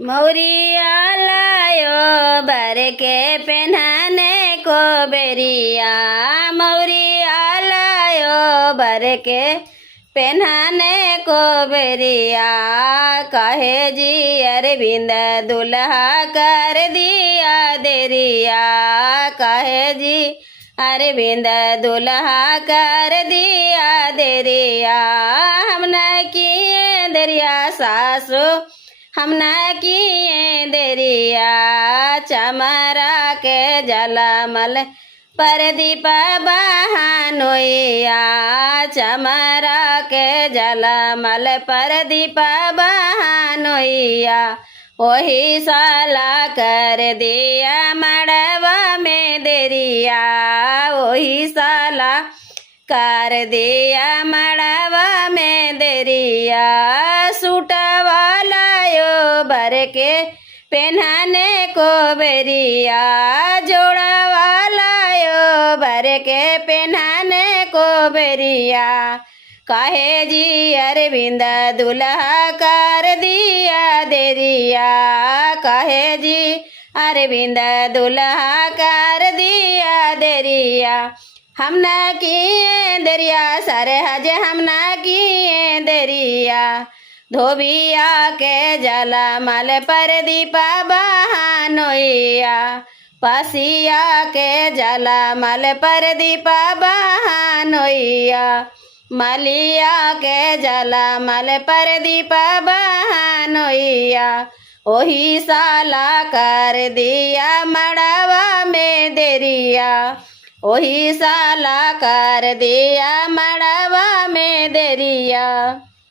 मौरिया लायो भर के पहनाने को बेरिया। मौरिया लायो भर के पहनाने को बेरिया। कहे जी अरविंद दुल्हा कर दिया देरिया। कहे जी अरविंद दुल्हा कर दिया देरिया। हम न किए देरिया सासु हम न किए देरिया। चमरा के जलमल परदीप बहानोइया। चमरा के जलमल परदीप बहानोइया। वही साला कर दिया मड़वा में देरिया। वही साला कर दिया मड़वा में देरिया। सूटवा लायो भर के पहनाने को बेरिया। जोड़वा लायो भर के पहनाने को बेरिया। कहे जी अरविंद दुल्हा कर दिया देरिया। कहे जी अरविंद दुल्हा कर दिया देरिया। हम न किए देरिया सरहज हम न किए देरिया। धोबिया के जलमल परदीप बहानोइया। पसिया के जलमल परदीप बहानोइया। मलिया के जलमल परदीप बहानोइया। ओही साला कर दिया मड़वा में देरिया। ओही साला कर दिया मड़वा में देरिया।